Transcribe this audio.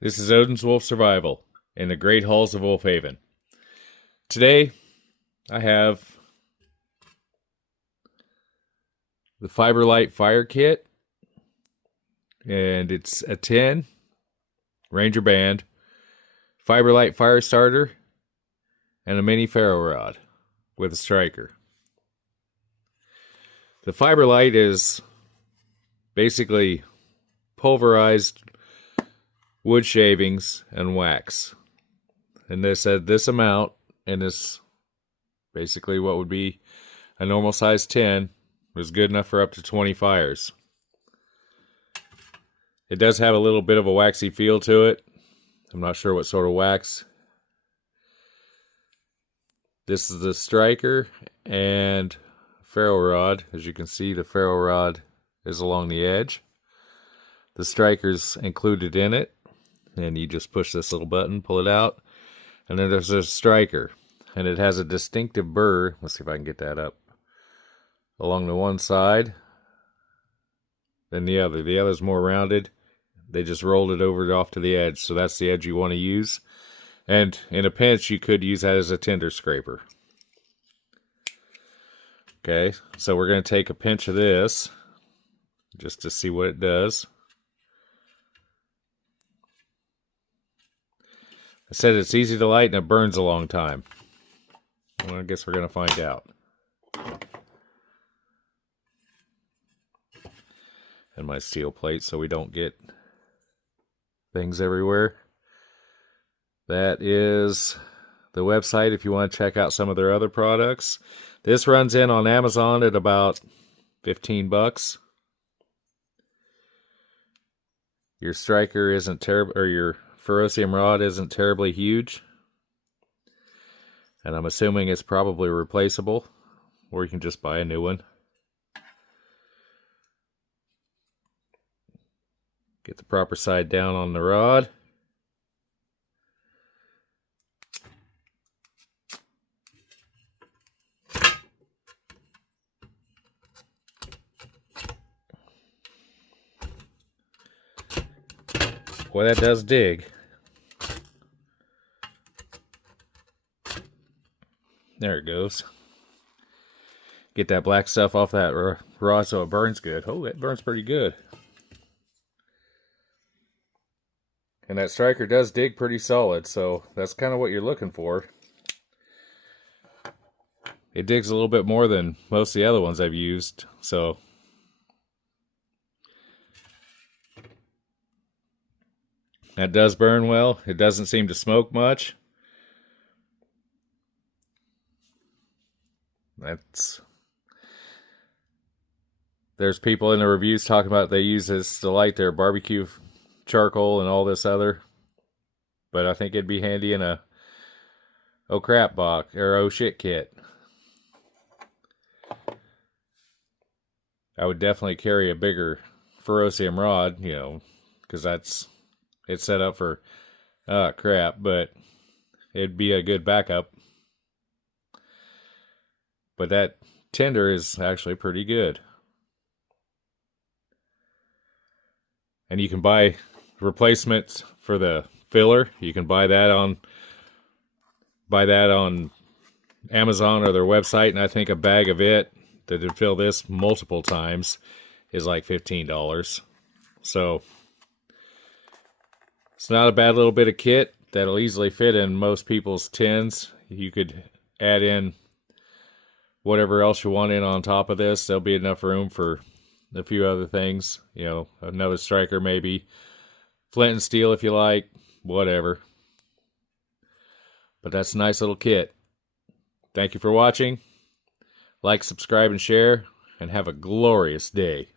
This is Odin's Wolf Survival in the Great Halls of Wolfhaven. Today, I have the Fiberlight Fire Kit, and it's a 10 Ranger Band, Fiberlight Fire Starter, and a mini ferro rod with a striker. The Fiberlight is basically pulverized wood shavings and wax, and they said this amount, and this basically what would be a normal size 10, was good enough for up to 20 fires. It does have a little bit of a waxy feel to it. I'm not sure what sort of wax. This is the striker and ferro rod. As you can see, the ferro rod is along the edge. The striker's included in it, and you just push this little button, pull it out, and then there's a striker, and it has a distinctive burr. Let's see if I can get that up. Along the one side than the other. The other's more rounded. They just rolled it over off to the edge, so that's the edge you want to use. And in a pinch, you could use that as a Tinder scraper. Okay, so we're going to take a pinch of this just to see what it does. I said it's easy to light and it burns a long time. Well, I guess we're going to find out. And my steel plate so we don't get things everywhere. That is the website if you want to check out some of their other products. This runs in on Amazon at about 15 bucks. Your striker isn't terrible, or your ferrocium rod isn't terribly huge. And I'm assuming it's probably replaceable, or you can just buy a new one. Get the proper side down on the rod. Boy, that does dig. There it goes. Get that black stuff off that rod so it burns good. Oh, it burns pretty good. And that striker does dig pretty solid, so that's kind of what you're looking for. It digs a little bit more than most of the other ones I've used, so that does burn well. It doesn't seem to smoke much. There's people in the reviews talking about they use this to light their barbecue charcoal and all this other, but I think it'd be handy in a oh crap box or oh shit kit. I would definitely carry a bigger ferrocium rod, you know, because it's set up for crap, but it'd be a good backup. But that tinder is actually pretty good. And you can buy replacements for the filler. You can buy that on Amazon or their website, and I think a bag of it that would fill this multiple times is like $15. So it's not a bad little bit of kit that'll easily fit in most people's tins. You could add in whatever else you want in on top of this. There'll be enough room for a few other things. You know, another striker maybe. Flint and steel if you like. Whatever. But that's a nice little kit. Thank you for watching. Like, subscribe, and share. And have a glorious day.